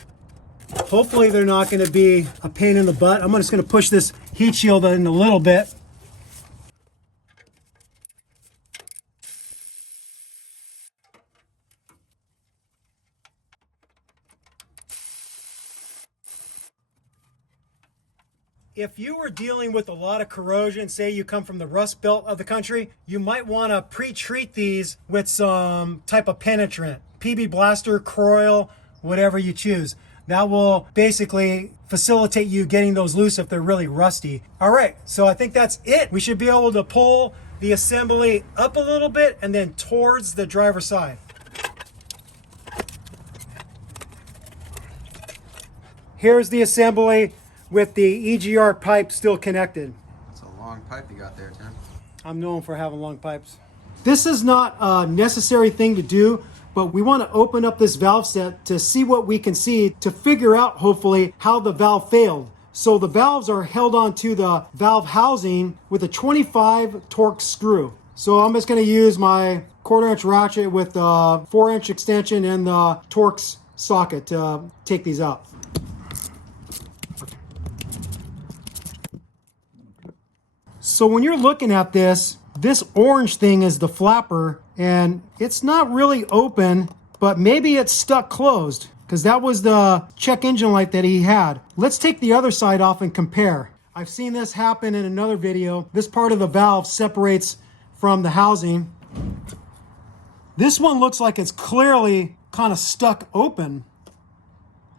Hopefully they're not gonna be a pain in the butt. I'm just gonna push this heat shield in a little bit. If you were dealing with a lot of corrosion, say you come from the Rust Belt of the country, you might want to pre-treat these with some type of penetrant, PB Blaster, Croil, whatever you choose. That will basically facilitate you getting those loose if they're really rusty. All right, so I think that's it. We should be able to pull the assembly up a little bit and then towards the driver's side. Here's the assembly with the EGR pipe still connected. It's a long pipe you got there, Tim. I'm known for having long pipes. This is not a necessary thing to do, but we want to open up this valve set to see what we can see to figure out, hopefully, how the valve failed. So the valves are held onto the valve housing with a 25 Torx screw. So I'm just going to use my 1/4" ratchet with the 4" extension and the Torx socket to take these out. So when you're looking at this orange thing is the flapper, and it's not really open, but maybe it's stuck closed because that was the check engine light that he had. Let's take the other side off and compare. I've seen this happen in another video. This part of the valve separates from the housing. This one looks like it's clearly kind of stuck open.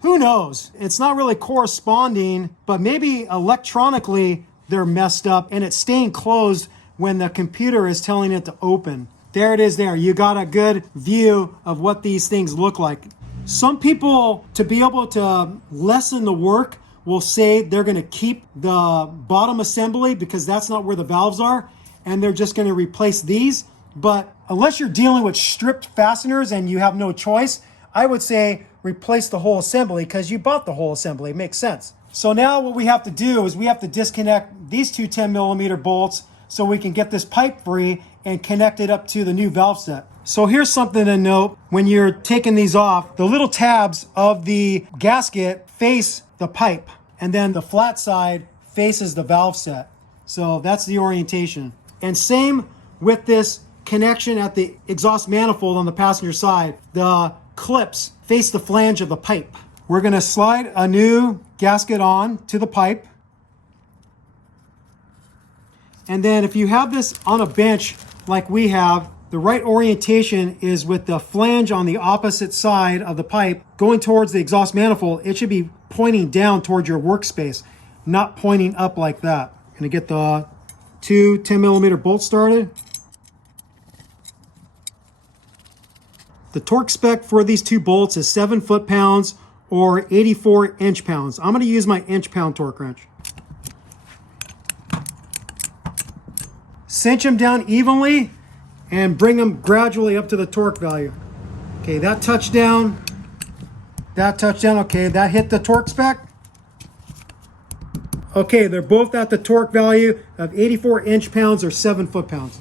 Who knows? It's not really corresponding, but maybe electronically they're messed up and it's staying closed when the computer is telling it to open. There it is there. You got a good view of what these things look like. Some people, to be able to lessen the work, will say they're going to keep the bottom assembly because that's not where the valves are, and they're just going to replace these. But unless you're dealing with stripped fasteners and you have no choice, I would say replace the whole assembly because you bought the whole assembly. It makes sense. So now what we have to do is we have to disconnect these two 10mm bolts so we can get this pipe free and connect it up to the new valve set. So here's something to note. When you're taking these off, the little tabs of the gasket face the pipe, and then the flat side faces the valve set. So that's the orientation. And same with this connection at the exhaust manifold on the passenger side. The clips face the flange of the pipe. We're going to slide a new gasket on to the pipe. And then if you have this on a bench like we have, the right orientation is with the flange on the opposite side of the pipe going towards the exhaust manifold. It should be pointing down towards your workspace, not pointing up like that. I'm going to get the two 10mm bolts started. The torque spec for these two bolts is 7 foot-pounds or 84 inch-pounds. I'm going to use my inch-pound torque wrench. Cinch them down evenly and bring them gradually up to the torque value. Okay, that touchdown. Okay, that hit the torque spec. Okay, they're both at the torque value of 84 inch-pounds or 7 foot-pounds.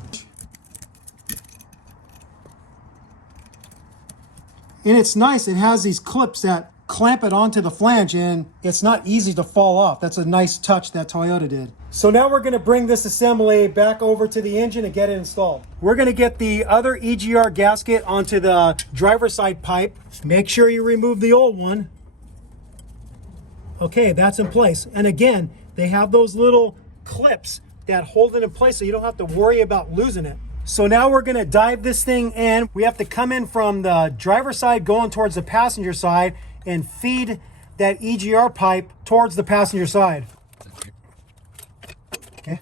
And it's nice, it has these clips that clamp it onto the flange and it's not easy to fall off. That's a nice touch that Toyota did. So now we're going to bring this assembly back over to the engine and get it installed. We're going to get the other EGR gasket onto the driver's side pipe. Make sure you remove the old one. Okay, that's in place. And again, they have those little clips that hold it in place so you don't have to worry about losing it. So now we're going to dive this thing in. We have to come in from the driver's side going towards the passenger side and feed that EGR pipe towards the passenger side. Okay.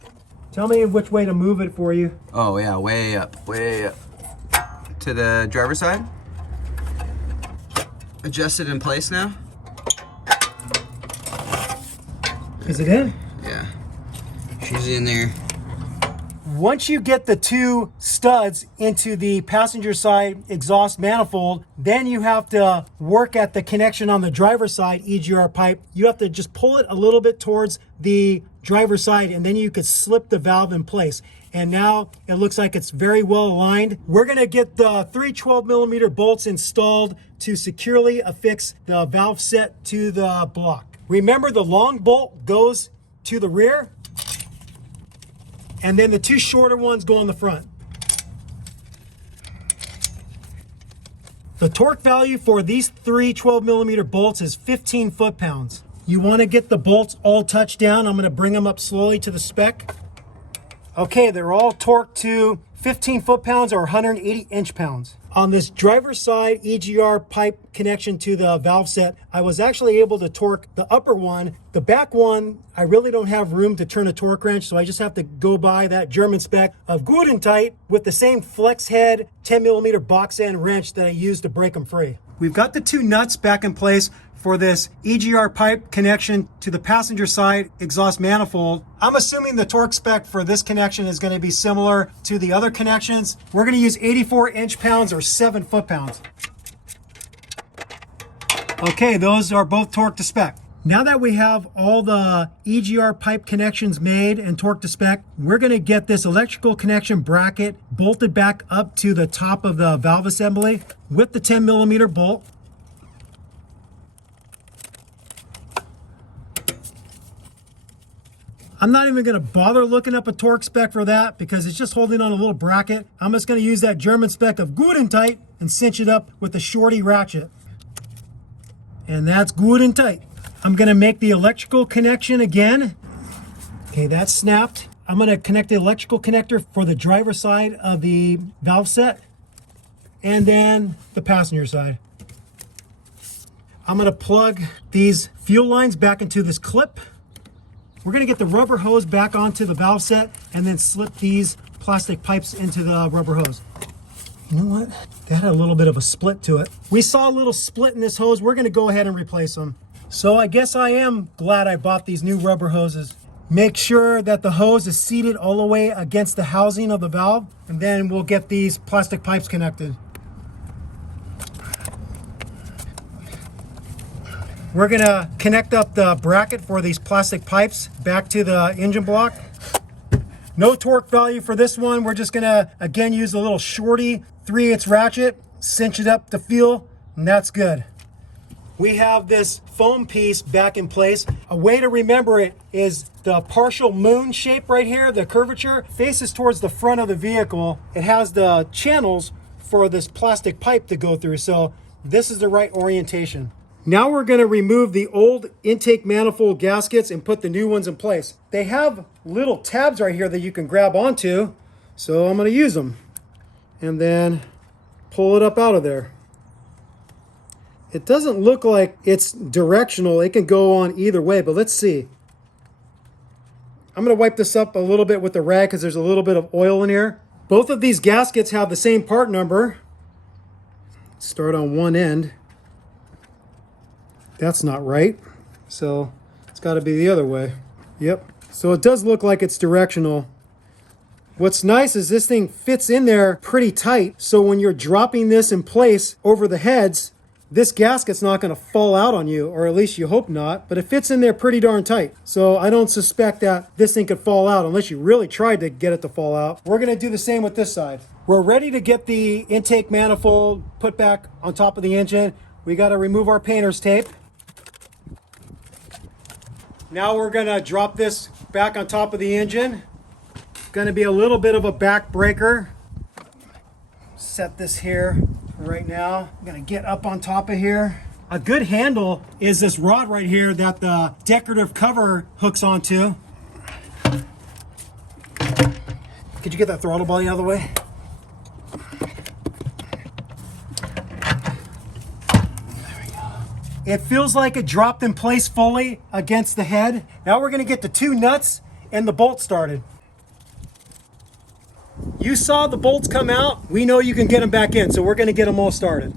Tell me which way to move it for you. Oh yeah, way up. To the driver's side. Adjust it in place now. Is it in? Yeah. She's in there. Once you get the two studs into the passenger side exhaust manifold, then you have to work at the connection on the driver's side EGR pipe. You have to just pull it a little bit towards the driver's side and then you could slip the valve in place. And now it looks like it's very well aligned. We're gonna get the 3 12mm bolts installed to securely affix the valve set to the block. Remember, the long bolt goes to the rear, and then the two shorter ones go on the front. The torque value for these 3 12mm bolts is 15 foot-pounds. You want to get the bolts all touched down. I'm going to bring them up slowly to the spec. Okay, they're all torqued to 15 foot-pounds or 180 inch-pounds. On this driver's side EGR pipe connection to the valve set, I was actually able to torque the upper one. The back one, I really don't have room to turn a torque wrench, so I just have to go by that German spec of good and tight with the same flex head 10mm box end wrench that I used to break them free. We've got the two nuts back in place for this EGR pipe connection to the passenger side exhaust manifold. I'm assuming the torque spec for this connection is going to be similar to the other connections. We're going to use 84 inch-pounds or 7 foot-pounds. Okay, those are both torqued to spec. Now that we have all the EGR pipe connections made and torqued to spec, we're going to get this electrical connection bracket bolted back up to the top of the valve assembly with the 10mm bolt. I'm not even going to bother looking up a torque spec for that because it's just holding on a little bracket. I'm just going to use that German spec of good and tight and cinch it up with the shorty ratchet. And that's good and tight. I'm going to make the electrical connection again. Okay, that's snapped. I'm going to connect the electrical connector for the driver's side of the valve set and then the passenger side. I'm going to plug these fuel lines back into this clip. We're going to get the rubber hose back onto the valve set and then slip these plastic pipes into the rubber hose. You know what? That had a little bit of a split to it. We saw a little split in this hose. We're gonna go ahead and replace them. So I guess I am glad I bought these new rubber hoses. Make sure that the hose is seated all the way against the housing of the valve, and then we'll get these plastic pipes connected. We're gonna connect up the bracket for these plastic pipes back to the engine block. No torque value for this one. We're just gonna, again, use a little shorty 3/8 ratchet, cinch it up to feel, and that's good. We have this foam piece back in place. A way to remember it is the partial moon shape right here. The curvature faces towards the front of the vehicle. It has the channels for this plastic pipe to go through, so this is the right orientation. Now we're going to remove the old intake manifold gaskets and put the new ones in place. They have little tabs right here that you can grab onto, so I'm going to use them and then pull it up out of there. It doesn't look like it's directional. It can go on either way, but let's see. I'm going to wipe this up a little bit with the rag because there's a little bit of oil in here. Both of these gaskets have the same part number. Start on one end. That's not right. So it's got to be the other way. Yep. So it does look like it's directional. What's nice is this thing fits in there pretty tight. So when you're dropping this in place over the heads, this gasket's not going to fall out on you, or at least you hope not, but it fits in there pretty darn tight. So I don't suspect that this thing could fall out unless you really tried to get it to fall out. We're going to do the same with this side. We're ready to get the intake manifold put back on top of the engine. We got to remove our painter's tape. Now we're going to drop this back on top of the engine. Going to be a little bit of a back breaker. Set this here. Right now, I'm gonna get up on top of here. A good handle is this rod right here that the decorative cover hooks onto. Could you get that throttle body out of the way? There we go. It feels like it dropped in place fully against the head. Now we're gonna get the two nuts and the bolt started. You saw the bolts come out. We know you can get them back in, so we're going to get them all started.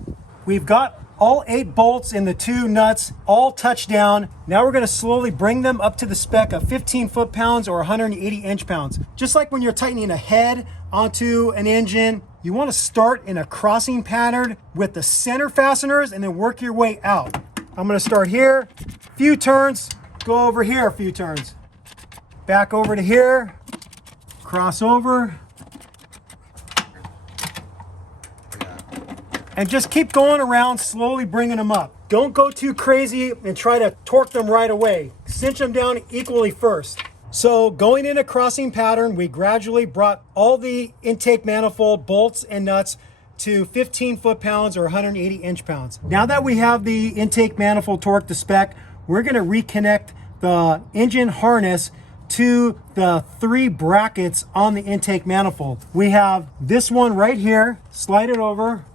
We've got all 8 bolts and the 2 nuts all touched down. Now we're going to slowly bring them up to the spec of 15 foot-pounds or 180 inch-pounds. Just like when you're tightening a head onto an engine, you want to start in a crossing pattern with the center fasteners and then work your way out. I'm going to start here, few turns, go over here a few turns. Back over to here, cross over, and just keep going around, slowly bringing them up. Don't go too crazy and try to torque them right away. Cinch them down equally first. So going in a crossing pattern, we gradually brought all the intake manifold bolts and nuts to 15 foot-pounds or 180 inch-pounds. Now that we have the intake manifold torqued to spec, we're gonna reconnect the engine harness to the 3 brackets on the intake manifold. We have this one right here, slide it over.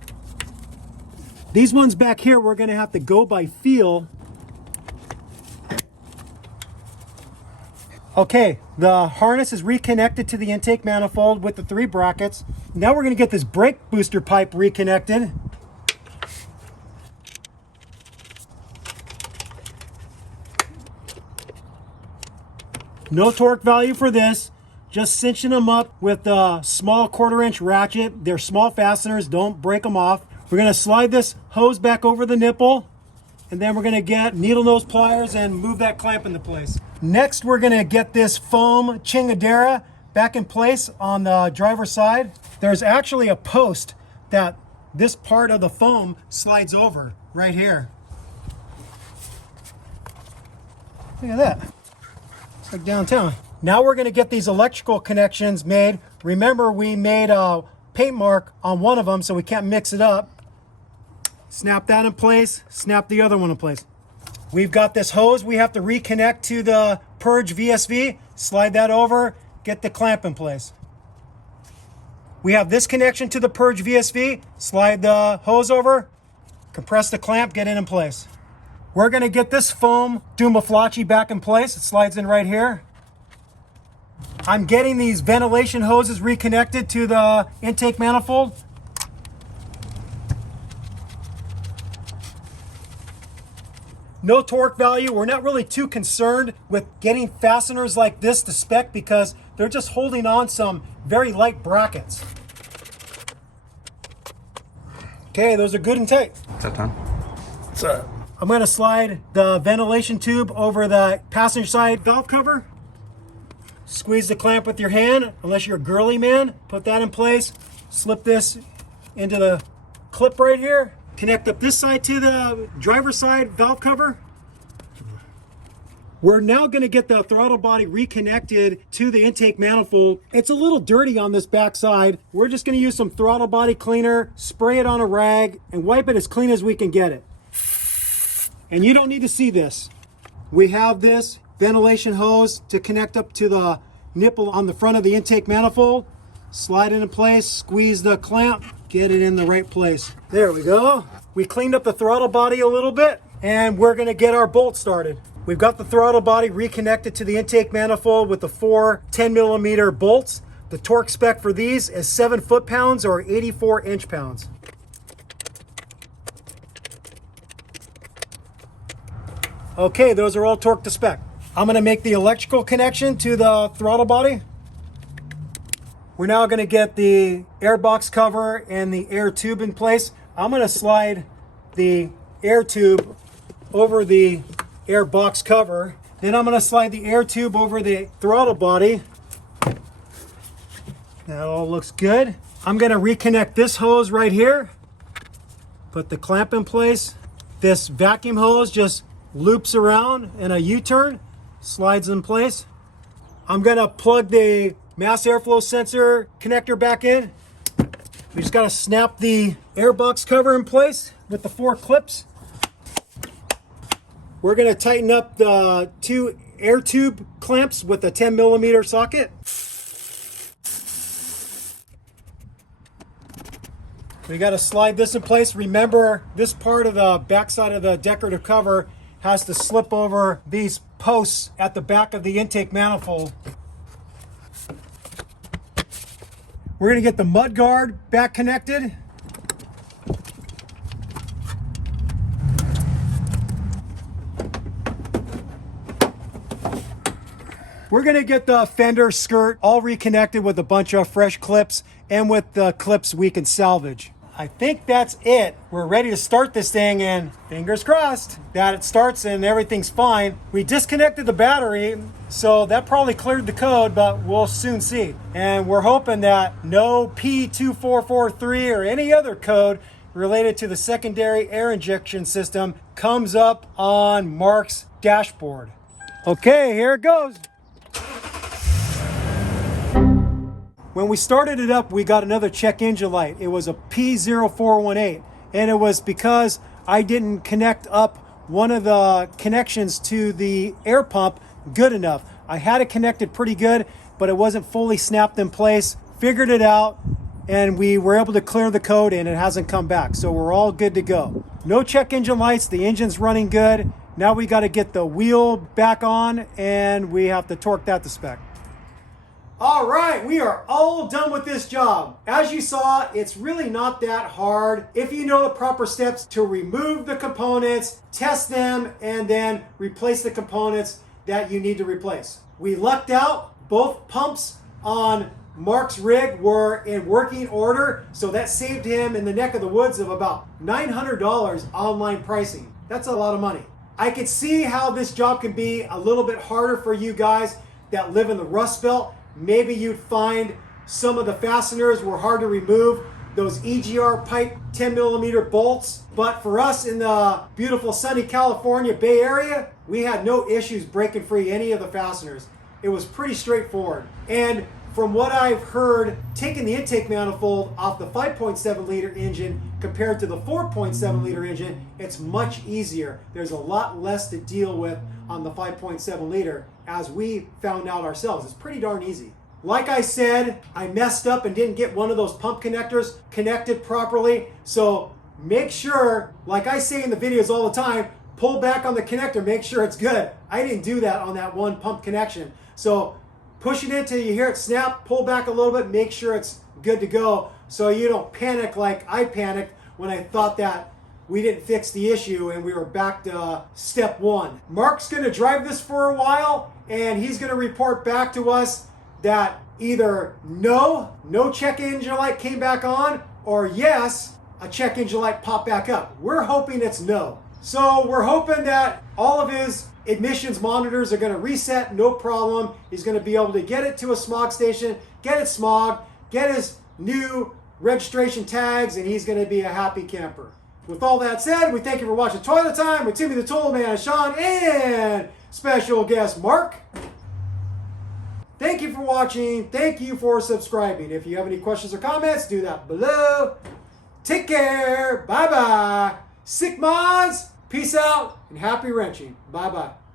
These ones back here, we're going to have to go by feel. Okay, the harness is reconnected to the intake manifold with the 3 brackets. Now we're going to get this brake booster pipe reconnected. No torque value for this. Just cinching them up with a small 1/4 inch ratchet. They're small fasteners, don't break them off. We're going to slide this hose back over the nipple, and then we're going to get needle nose pliers and move that clamp into place. Next, we're going to get this foam chingadera back in place on the driver's side. There's actually a post that this part of the foam slides over right here. Look at that. It's like downtown. Now we're going to get these electrical connections made. Remember, we made a paint mark on one of them, so we can't mix it up. Snap that in place, snap the other one in place. We've got this hose we have to reconnect to the purge VSV. Slide that over, get the clamp in place. We have this connection to the purge VSV. Slide the hose over, compress the clamp, get it in place. We're gonna get this foam Dumaflachi back in place. It slides in right here. I'm getting these ventilation hoses reconnected to the intake manifold. No torque value. We're not really too concerned with getting fasteners like this to spec because they're just holding on some very light brackets. Okay, those are good and tight. Is that done? So I'm going to slide the ventilation tube over the passenger side valve cover. Squeeze the clamp with your hand, unless you're a girly man. Put that in place. Slip this into the clip right here. Connect up this side to the driver's side valve cover. We're now going to get the throttle body reconnected to the intake manifold. It's a little dirty on this back side. We're just going to use some throttle body cleaner, spray it on a rag, and wipe it as clean as we can get it. And you don't need to see this. We have this ventilation hose to connect up to the nipple on the front of the intake manifold. Slide it in place, squeeze the clamp, get it in the right place. There we go. We cleaned up the throttle body a little bit, and we're going to get our bolt started. We've got the throttle body reconnected to the intake manifold with the 4 10mm bolts. The torque spec for these is 7 foot-pounds or 84 inch-pounds. Okay, those are all torqued to spec. I'm going to make the electrical connection to the throttle body. We're now going to get the air box cover and the air tube in place. I'm going to slide the air tube over the air box cover. Then I'm going to slide the air tube over the throttle body. That all looks good. I'm going to reconnect this hose right here. Put the clamp in place. This vacuum hose just loops around in a U-turn, slides in place. I'm going to plug the mass airflow sensor connector back in. We just got to snap the air box cover in place with the 4 clips. We're going to tighten up the 2 air tube clamps with a 10mm socket. We got to slide this in place. Remember, this part of the backside of the decorative cover has to slip over these posts at the back of the intake manifold. We're going to get the mud guard back connected. We're going to get the fender skirt all reconnected with a bunch of fresh clips and with the clips we can salvage. I think that's it. We're ready to start this thing, and fingers crossed that it starts and everything's fine. We disconnected the battery, so that probably cleared the code, but we'll soon see. And we're hoping that no P2443 or any other code related to the secondary air injection system comes up on Mark's dashboard. Okay, here it goes. When we started it up, we got another check engine light. It was a P0418, and it was because I didn't connect up one of the connections to the air pump good enough. I had it connected pretty good, but it wasn't fully snapped in place. Figured it out, and we were able to clear the code, and it hasn't come back. So we're all good to go. No check engine lights, the engine's running good. Now we got to get the wheel back on, and we have to torque that to spec. All right, we are all done with this job. As you saw, it's really not that hard if you know the proper steps to remove the components, test them, and then replace the components that you need to replace. We lucked out. Both pumps on Mark's rig were in working order, so that saved him in the neck of the woods of about $900 online pricing. That's a lot of money. I could see how this job can be a little bit harder for you guys that live in the Rust Belt. Maybe you'd find some of the fasteners were hard to remove, those EGR pipe 10mm bolts. But for us in the beautiful sunny California Bay Area, we had no issues breaking free any of the fasteners. It was pretty straightforward. And from what I've heard, taking the intake manifold off the 5.7 liter engine compared to the 4.7 liter engine, it's much easier. There's a lot less to deal with on the 5.7 liter, as we found out ourselves. It's pretty darn easy. Like I said, I messed up and didn't get one of those pump connectors connected properly. So make sure, like I say in the videos all the time, pull back on the connector, make sure it's good. I didn't do that on that one pump connection. So pushing it till you hear it snap, pull back a little bit, make sure it's good to go so you don't panic like I panicked when I thought that we didn't fix the issue and we were back to step one. Mark's going to drive this for a while and he's going to report back to us that either no check engine light came back on, or yes, a check engine light popped back up. We're hoping it's no. So we're hoping that all of his emissions monitors are going to reset, no problem. He's going to be able to get it to a smog station, get it smog, get his new registration tags, and he's going to be a happy camper. With all that said, we thank you for watching Toyota Time with Timmy the Toolman, Sean, and special guest Mark. Thank you for watching. Thank you for subscribing. If you have any questions or comments, do that below. Take care. Bye-bye. Sick mods. Peace out and happy wrenching. Bye-bye.